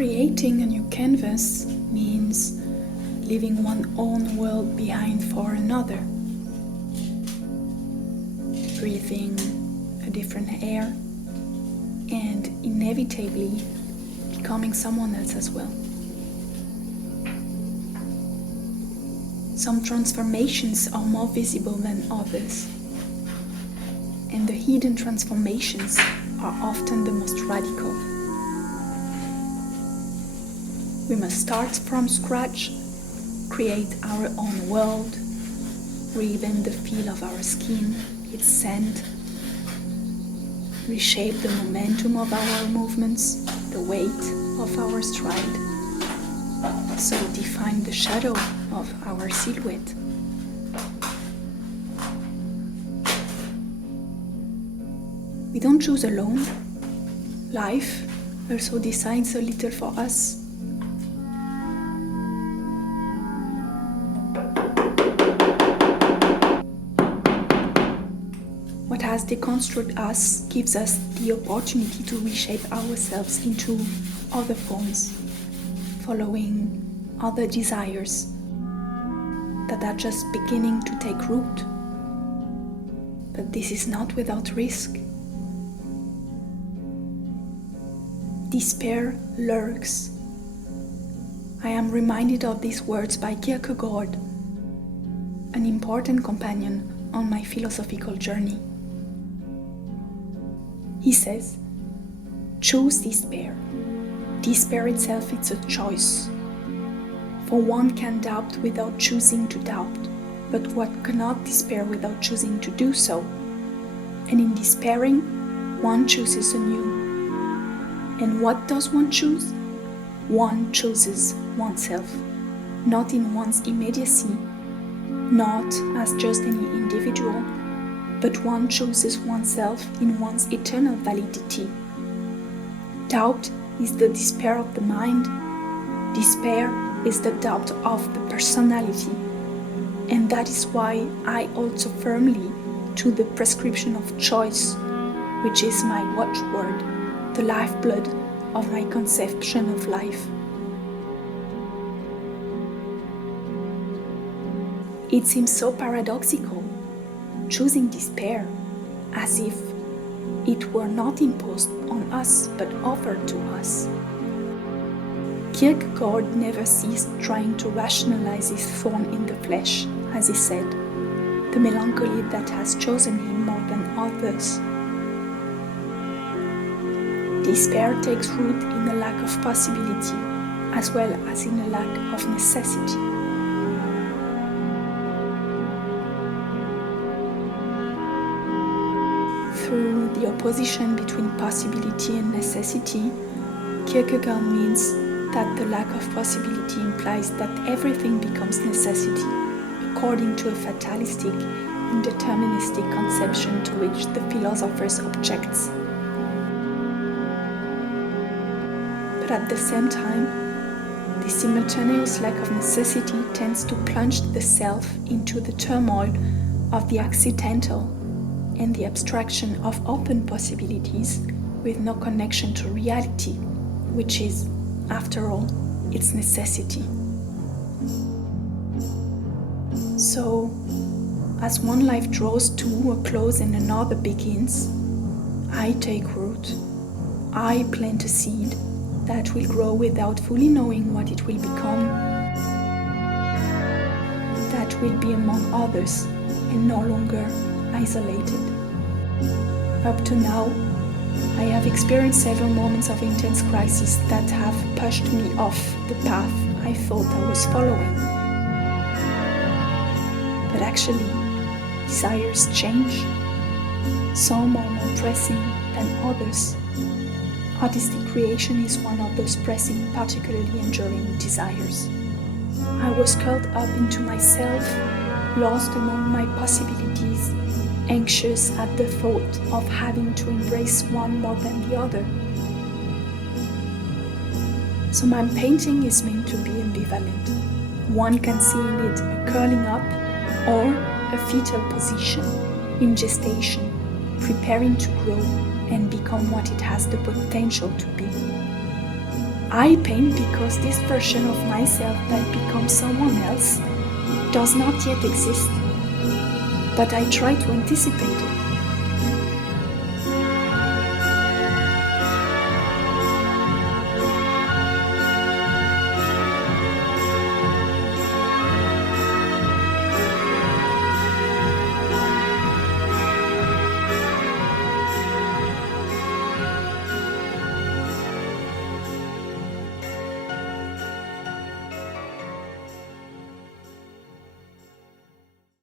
Creating a new canvas means leaving one's own world behind for another. Breathing a different air and inevitably becoming someone else as well. Some transformations are more visible than others, and the hidden transformations are often the most radical. We must start from scratch, create our own world, reinvent the feel of our skin, its scent, reshape the momentum of our movements, the weight of our stride, so define the shadow of our silhouette. We don't choose alone. Life also decides a little for us. What has deconstructed us gives us the opportunity to reshape ourselves into other forms, following other desires that are just beginning to take root. But this is not without risk. Despair lurks. I am reminded of these words by Kierkegaard, an important companion on my philosophical journey. He says, choose despair. Despair itself is a choice. For one can doubt without choosing to doubt, but one cannot despair without choosing to do so. And in despairing, one chooses anew. And what does one choose? One chooses oneself, not in one's immediacy, not as just any individual, but one chooses oneself in one's eternal validity. Doubt is the despair of the mind. Despair is the doubt of the personality. And that is why I hold so firmly to the prescription of choice, which is my watchword, the lifeblood of my conception of life. It seems so paradoxical, choosing despair, as if it were not imposed on us but offered to us. Kierkegaard never ceased trying to rationalize his thorn in the flesh, as he said, the melancholy that has chosen him more than others. Despair takes root in a lack of possibility, as well as in a lack of necessity. Through the opposition between possibility and necessity, Kierkegaard means that the lack of possibility implies that everything becomes necessity, according to a fatalistic and deterministic conception to which the philosophers objects. But at the same time, the simultaneous lack of necessity tends to plunge the self into the turmoil of the accidental and the abstraction of open possibilities with no connection to reality, which is, after all, its necessity. So, as one life draws to a close and another begins, I take root. I plant a seed that will grow without fully knowing what it will become, that will be among others and no longer isolated. Up to now, I have experienced several moments of intense crisis that have pushed me off the path I thought I was following. But actually, desires change. Some are more pressing than others. Artistic creation is one of those pressing, particularly enduring desires. I was curled up into myself, lost among my possibilities, anxious at the thought of having to embrace one more than the other. So my painting is meant to be ambivalent. One can see in it a curling up or a fetal position in gestation, preparing to grow and become what it has the potential to be. I pain because this version of myself that becomes someone else does not yet exist, but I try to anticipate it.